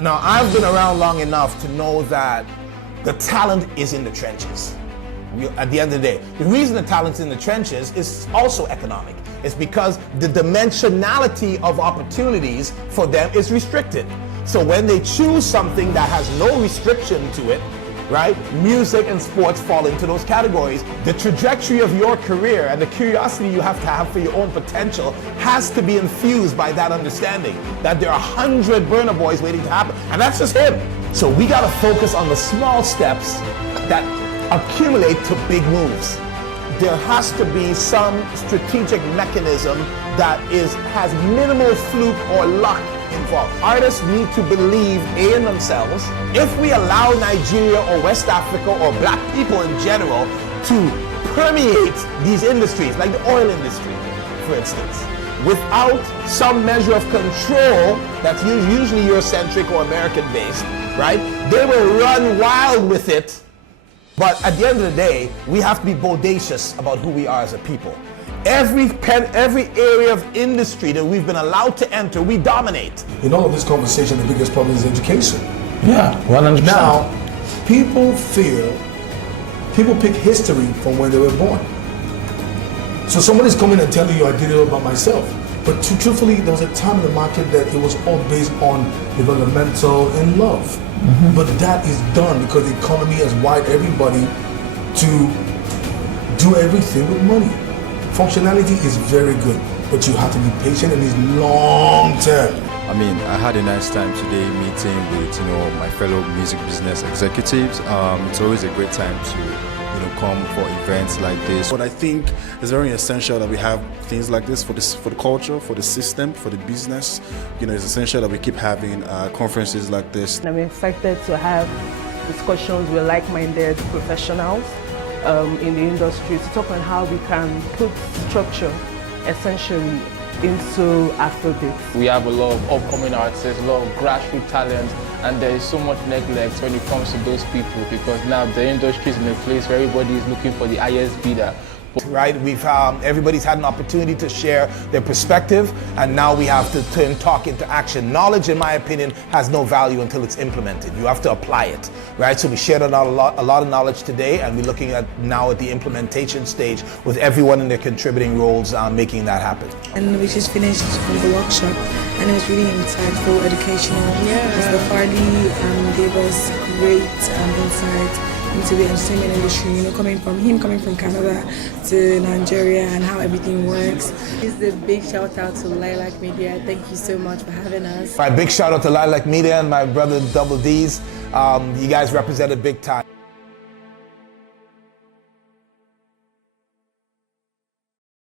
Now, I've been around long enough to know that the talent is in the trenches. At the end of the day, the reason the talent's in the trenches is also economic. It's because the dimensionality of opportunities for them is restricted. So when they choose something that has no restriction to it, right? Music and sports fall into those categories. The trajectory of your career and the curiosity you have to have for your own potential has to be infused by that understanding that there are 100 Burna Boys waiting to happen. And that's just him. So we got to focus on the small steps that accumulate to big moves. There has to be some strategic mechanism that has minimal fluke or luck involved. Artists need to believe in themselves. If we allow Nigeria or West Africa or black people in general to permeate these industries, like the oil industry, for instance, without some measure of control that's usually Eurocentric or American-based, right? They will run wild with it. But at the end of the day, we have to be bodacious about who we are as a people. Every area of industry that we've been allowed to enter, we dominate. In all of this conversation, the biggest problem is education. Yeah, 100%. Now, people pick history from when they were born. So somebody's coming and telling you, I did it all by myself. But truthfully, there was a time in the market that it was all based on developmental and love. Mm-hmm. But that is done because the economy has wired everybody to do everything with money. Functionality is very good, but you have to be patient and it's long term. I mean, I had a nice time today meeting with, my fellow music business executives. It's always a great time to, come for events like this. But I think it's very essential that we have things like this for the culture, for the system, for the business. It's essential that we keep having conferences like this. I'm excited to have discussions with like-minded professionals in the industry to talk on how we can put structure essentially into Afrobeat. We have a lot of upcoming artists, a lot of grassroots talent, and there is so much neglect when it comes to those people because now the industry is in a place where everybody is looking for the highest bidder. Right, everybody's had an opportunity to share their perspective, and now we have to turn talk into action. Knowledge, in my opinion, has no value until it's implemented. You have to apply it, right? So we shared a lot of knowledge today, and we're looking at now at the implementation stage with everyone in their contributing roles making that happen. And we just finished the workshop, and it was really insightful, educational. Yeah. Mr. Farley gave us great insight into the entertainment industry, coming from Canada to Nigeria and how everything works. It's a big shout out to Lilac Media. Thank you so much for having us. My big shout out to Lilac Media and my brother Double D's. You guys represented big time.